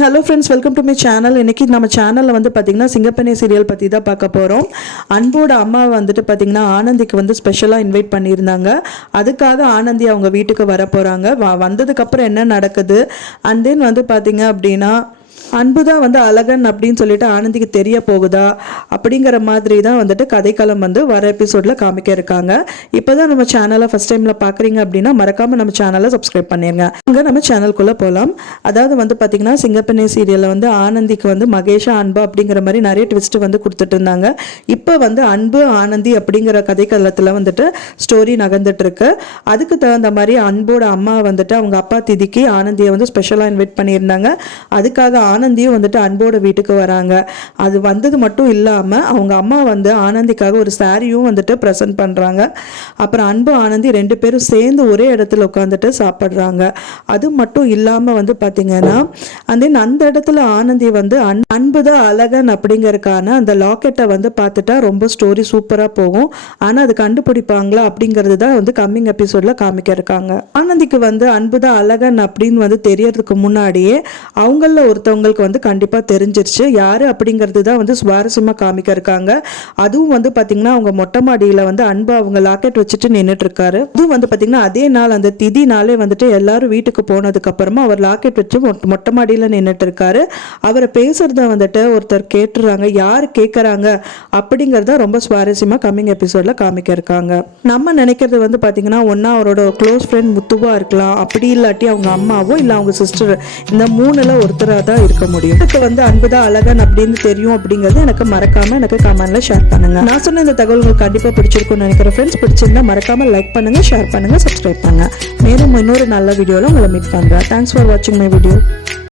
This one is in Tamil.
Hello friends, welcome to my channel. இன்றைக்கி நம்ம சேனலில் வந்து பார்த்திங்கன்னா சிங்கப்பெண்ணே சீரியல் பற்றி தான் பார்க்க போகிறோம். அன்போட அம்மா வந்துட்டு பார்த்திங்கன்னா ஆனந்திக்கு வந்து ஸ்பெஷலாக இன்வைட் பண்ணியிருந்தாங்க. அதுக்காக ஆனந்தி அவங்க வீட்டுக்கு வர போகிறாங்க. வந்ததுக்கப்புறம் என்ன நடக்குது அண்ட் தென் வந்து பார்த்திங்க அப்படின்னா அன்பு தான் வந்து அழகன் அப்படின்னு சொல்லிட்டு ஆனந்திக்கு தெரிய போகுதா அப்படிங்கிற மாதிரி தான் வந்துட்டு கதைக்களம் வந்து வர எபிசோடில் காமிக்க இருக்காங்க. இப்போ தான் நம்ம சேனலை ஃபஸ்ட் டைமில் பார்க்குறீங்க அப்படின்னா மறக்காமல் நம்ம சேனலை சப்ஸ்கிரைப் பண்ணிடுங்க. அங்கே நம்ம சேனலுக்குள்ளே போகலாம். அதாவது வந்து பார்த்திங்கன்னா சிங்கப்பெண்ணே சீரியலில் வந்து ஆனந்திக்கு வந்து மகேஷா அன்பு அப்படிங்கிற மாதிரி நிறைய ட்விஸ்ட்டு வந்து கொடுத்துட்டு இருந்தாங்க. இப்போ வந்து அன்பு ஆனந்தி அப்படிங்கிற கதைக்களத்தில் வந்துட்டு ஸ்டோரி நகர்ந்துட்டுருக்கு. அதுக்கு தகுந்த மாதிரி அன்போட அம்மா வந்துட்டு அவங்க அப்பா திதிக்கு ஆனந்தியை வந்து ஸ்பெஷலாக இன்வைட் பண்ணியிருந்தாங்க. அதுக்காக ஆனந்தியும் வந்துட்டு அன்போட வீட்டுக்கு வராங்க. அது வந்தது மட்டும் இல்லாமல் அவங்க அம்மா வந்து ஆனந்திக்காக ஒரு சாரியும் வந்துட்டு ப்ரெசென்ட் பண்ணுறாங்க. அப்புறம் அன்பு ஆனந்தி ரெண்டு பேரும் சேர்ந்து ஒரே இடத்துல உட்காந்துட்டு சாப்பிட்றாங்க. அது மட்டும் இல்லாமல் வந்து பார்த்திங்கன்னா அந்த இடத்துல ஆனந்தி வந்து அன்பு தான் அழகன் அப்படிங்கறதுக்கான அந்த லாக்கெட்டை வந்து பார்த்துட்டா ரொம்ப ஸ்டோரி சூப்பராக போகும். ஆனால் அது கண்டுபிடிப்பாங்களா அப்படிங்கிறது தான் வந்து கம்மிங் எபிசோடில் காமிக்க இருக்காங்க. ஆனந்திக்கு வந்து அன்பு தான் அழகன் அப்படின்னு வந்து தெரியறதுக்கு முன்னாடியே அவங்கள ஒருத்தவங்களுக்கு வந்து கண்டிப்பாக தெரிஞ்சிருச்சு யாரு அப்படிங்கிறது தான் வந்து சுவாரஸ்யமாக காமிக்க இருக்காங்க. அதுவும் வந்து பார்த்தீங்கன்னா அவங்க மொட்டை மாடியில் வந்து அன்பு அவங்க லாக்கெட் வச்சுட்டு நின்றுட்டு இருக்காரு. அதுவும் வந்து பார்த்தீங்கன்னா அதே நாள் அந்த திதி நாளே வந்துட்டு எல்லாரும் வீட்டுக்கு போனதுக்கு அப்புறமா அவர் லாக்கெட் வச்சு மொட்டை மாடியில் நின்றுட்டு இருக்காரு. அவரை பேசுறத வந்துட்டு ஒருத்தர் கேட்டுறாங்க. யார் கேட்குறாங்க அப்படிங்கிறத ரொம்ப சுவாரஸ்யமாக கம்மிங் எபிசோட்ல காமிக்க இருக்காங்க. நம்ம நினைக்கிறது வந்து பார்த்தீங்கன்னா ஒன்னா அவரோட க்ளோஸ் ஃப்ரெண்ட் முத்துவா இருக்கலாம், அப்படி இல்லாட்டி அவங்க அம்மாவோ இல்லை அவங்க சிஸ்டர், இந்த மூணுல ஒருத்தராக தான் இருக்க முடியும். எனக்கு வந்து அன்புதான் அழகன் அப்படின்னு தெரியும் அப்படிங்கறது எனக்கு மறக்காம எனக்கு கமெண்ட்ல ஷேர் பண்ணுங்க. நான் சொன்ன இந்த தகவல்கள் கண்டிப்பா பிடிச்சிருக்கும்னு நினைக்கிறேன். ஃப்ரெண்ட்ஸ், பிடிச்சிருந்தா மறக்காம லைக் பண்ணுங்க, ஷேர் பண்ணுங்க, சப்ஸ்கிரைப் பண்ணுங்க. மேலும் இன்னொரு நல்ல வீடியோல உங்களை மீட் பண்றேன். தேங்க்ஸ் ஃபார் வாட்சிங் மை வீடியோ.